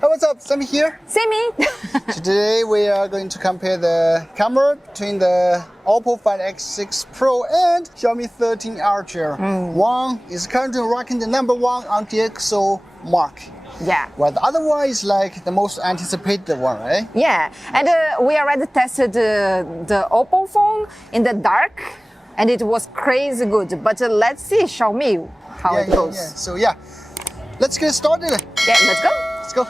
Hey, what's up? Sami here. Sami. Today we are going to compare the camera between the OPPO Find X6 Pro and Xiaomi 13 Ultra. One is currently ranking the #1 on DxO mark. Yeah. While the other one is like the most anticipated one, right? Yeah, and we already tested the OPPO phone in the dark, and it was crazy good. But let's see Xiaomi how it goes. Yeah. So yeah, let's get started. Yeah, let's go. Let's go.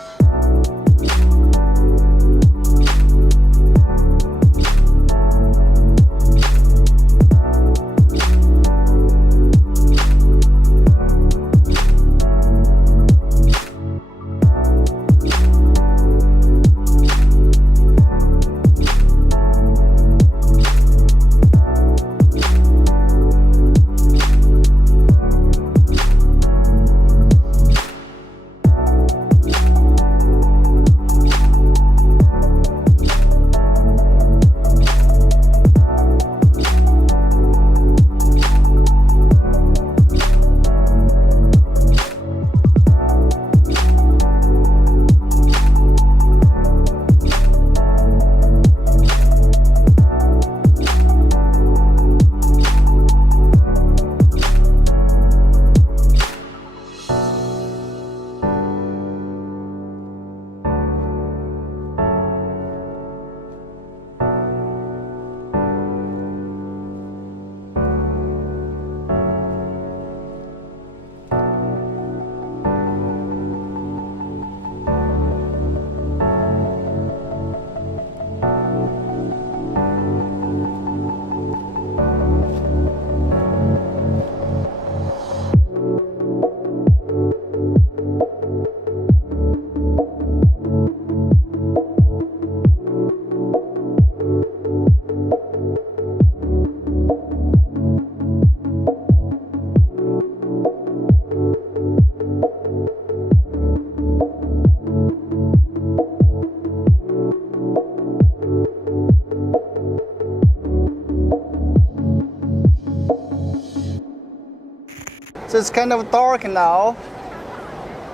So it's kind of dark now,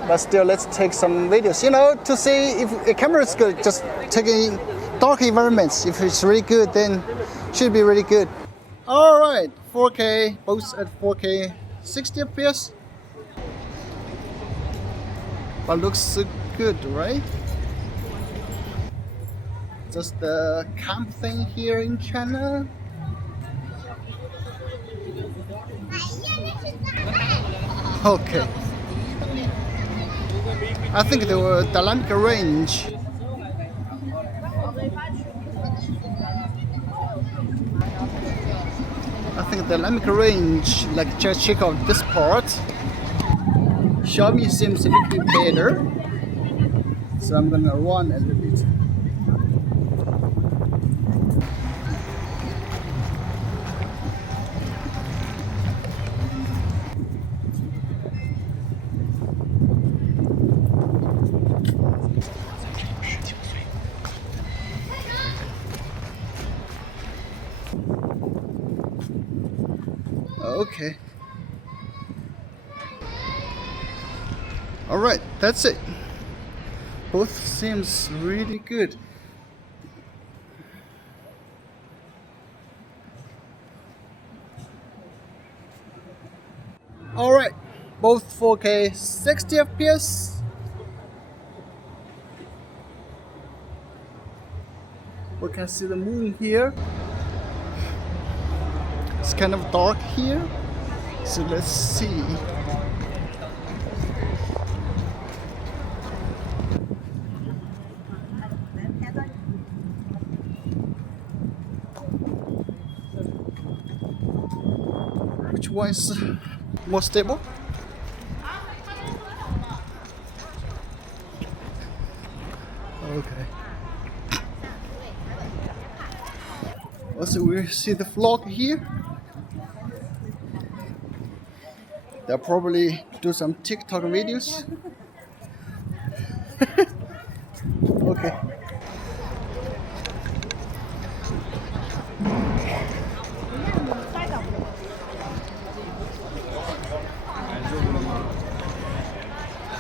but still let's take some videos. You know, to see if the camera is good, just taking dark environments. If it's really good, then it should be really good. All right, 4K, both at 4K, 60 FPS. But looks good, right? Just the camp thing here in China. Okay. I think the dynamic range. Like just check out this part. Xiaomi seems a little bit better. So I'm gonna run a little bit. Okay. All right, that's it. Both seems really good. All right, both 4K, 60 FPS. We can see the moon here. It's kind of dark here, so let's see. Which one is more stable? Okay. Also, we see the vlog here. They'll probably do some TikTok videos. Okay.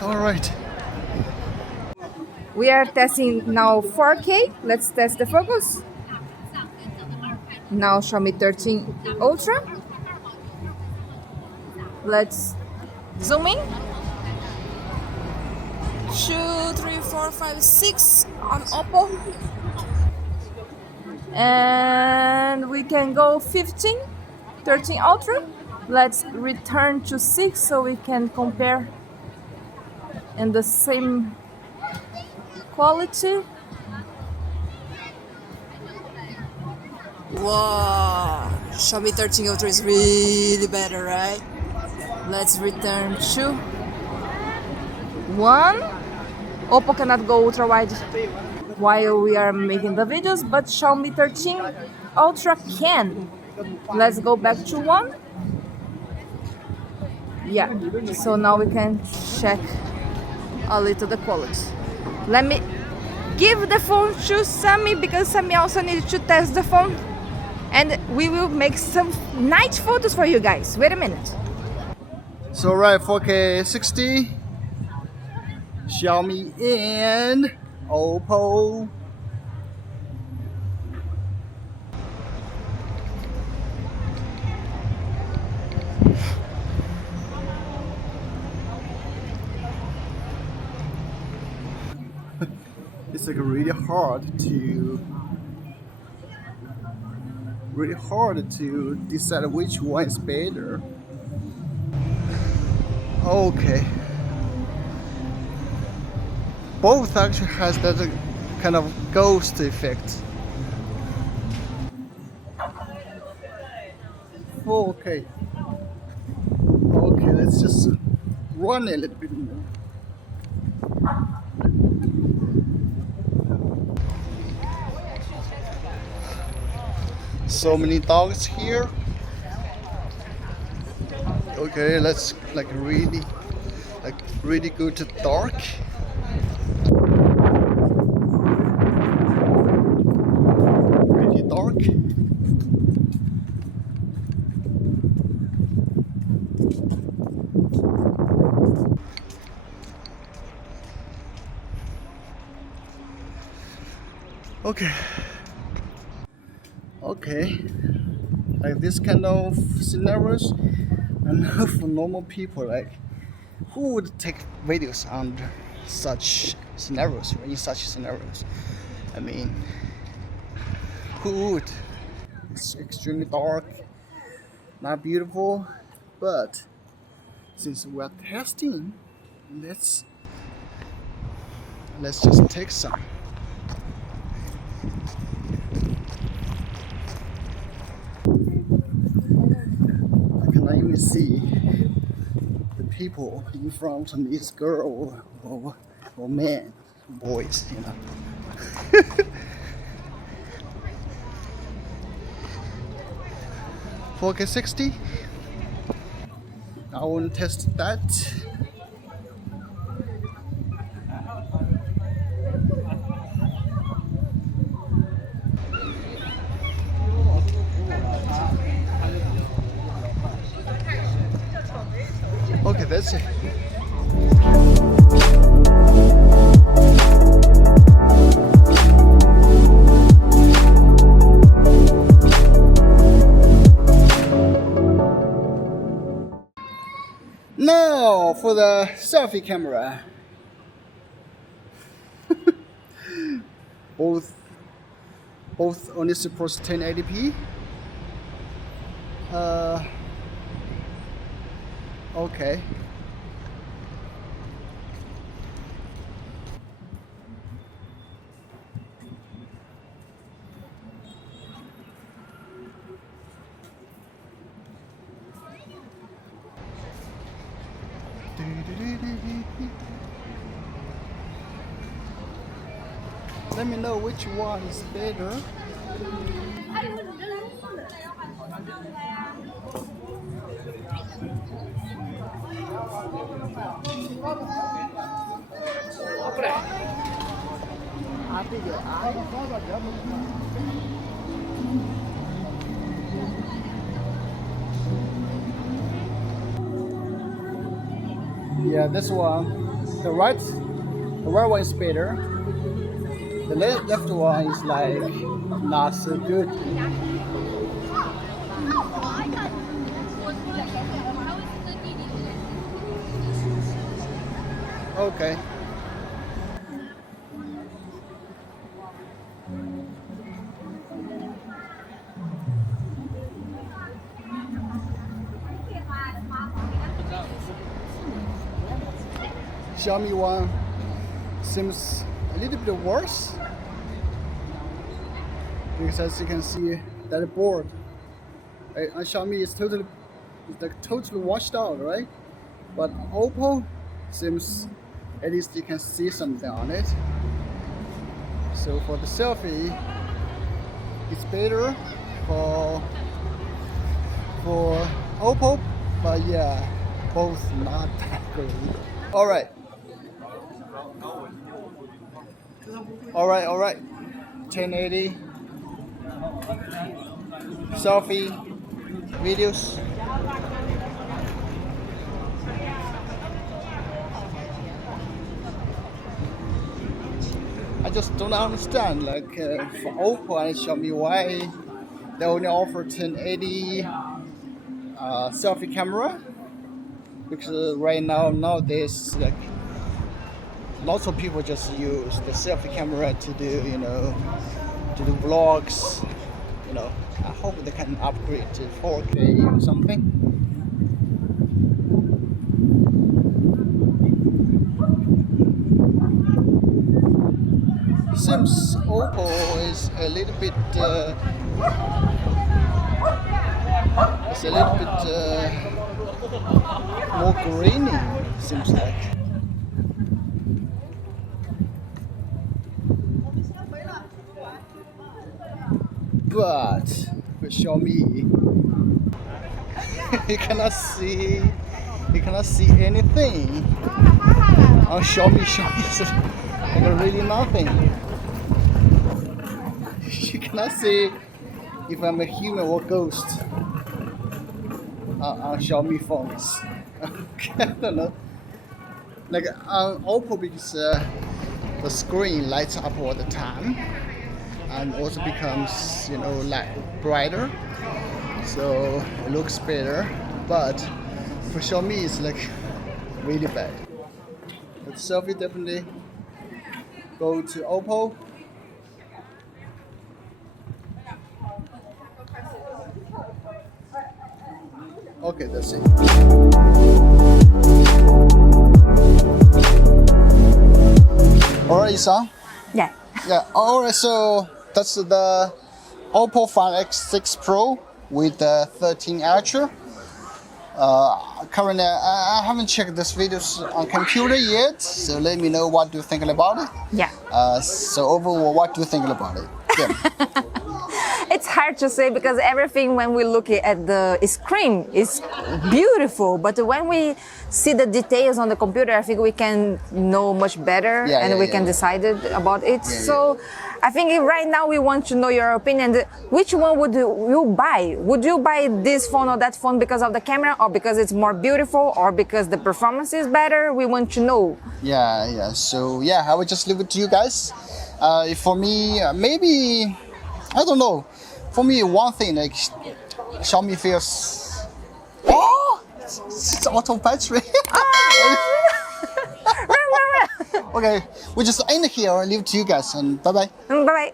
All right. We are testing now 4K. Let's test the focus. Now Xiaomi 13 Ultra. Let's zoom in. 2, 3, 4, 5, 6 on OPPO. And we can go 15, 13 Ultra. Let's return to 6 so we can compare in the same quality. Wow, Xiaomi 13 Ultra is really better, right? Let's return to 1. OPPO cannot go ultra wide while we are making the videos, but Xiaomi 13 Ultra can. Let's go back to 1. Yeah, so now we can check a little the quality. Let me give the phone to Sami because Sami also needs to test the phone, and we will make some nice photos for you guys. Wait a minute. So right, 4K 60, Xiaomi and OPPO. It's like really hard to decide which one is better. Okay. Both actually has that kind of ghost effect. Okay. Okay, let's just run a little bit more. So many dogs here. Okay, let's really go to dark. Really dark. Okay. Okay. Like this kind of scenarios, and for normal people, like who would take videos under such scenarios, in such scenarios? I mean, who would? It's extremely dark, not beautiful, but since we're testing, let's just take some. I cannot even see the people in front of me, is girl or man, boys, you know. 4K 60. I want to test that. Okay, that's it. Now for the selfie camera. both only supports 1080p. Okay. Let me know which one is better. Yeah, this one, the right one is better. The left one is like not so good. Okay. Xiaomi one seems a little bit worse because as you can see that board on Xiaomi is totally washed out, right? But OPPO seems at least you can see something on it. So for the selfie, it's better for OPPO, but yeah, both not that great. All right. All right. 1080 selfie videos. I just don't understand, like for OPPO and Xiaomi, why they only offer 1080 selfie camera, because right now nowadays like lots of people just use the selfie camera to do to do vlogs. I hope they can upgrade to 4K or something. Seems OPPO is a little bit more grainy, seems like. But for Xiaomi, you cannot see anything. On Xiaomi is like really nothing. You cannot see if I'm a human or ghost on Xiaomi phones. I don't know. Like on OPPO, because the screen lights up all the time and also becomes like brighter, so it looks better. But for Xiaomi, it's like really bad. But selfie definitely go to OPPO. Okay, that's it. Alright, Sam? Yeah. Yeah, alright, so that's the OPPO Find X6 Pro with the 13 Ultra. Currently, I haven't checked this videos on computer yet, so let me know what you think about it. Yeah. So overall, what do you think about it? Yeah. It's hard to say because everything when we look at the screen is beautiful, but when we see the details on the computer, I think we can know much better and we can decide about it. So I think right now we want to know your opinion. Which one would you buy? Would you buy this phone or that phone because of the camera, or because it's more beautiful, or because the performance is better? We want to know. Yeah. So yeah, I would just leave it to you guys. For me, maybe, I don't know. For me, one thing, like Xiaomi feels. Oh, it's auto battery. Okay, we just end here and leave it to you guys, and bye bye. Bye bye.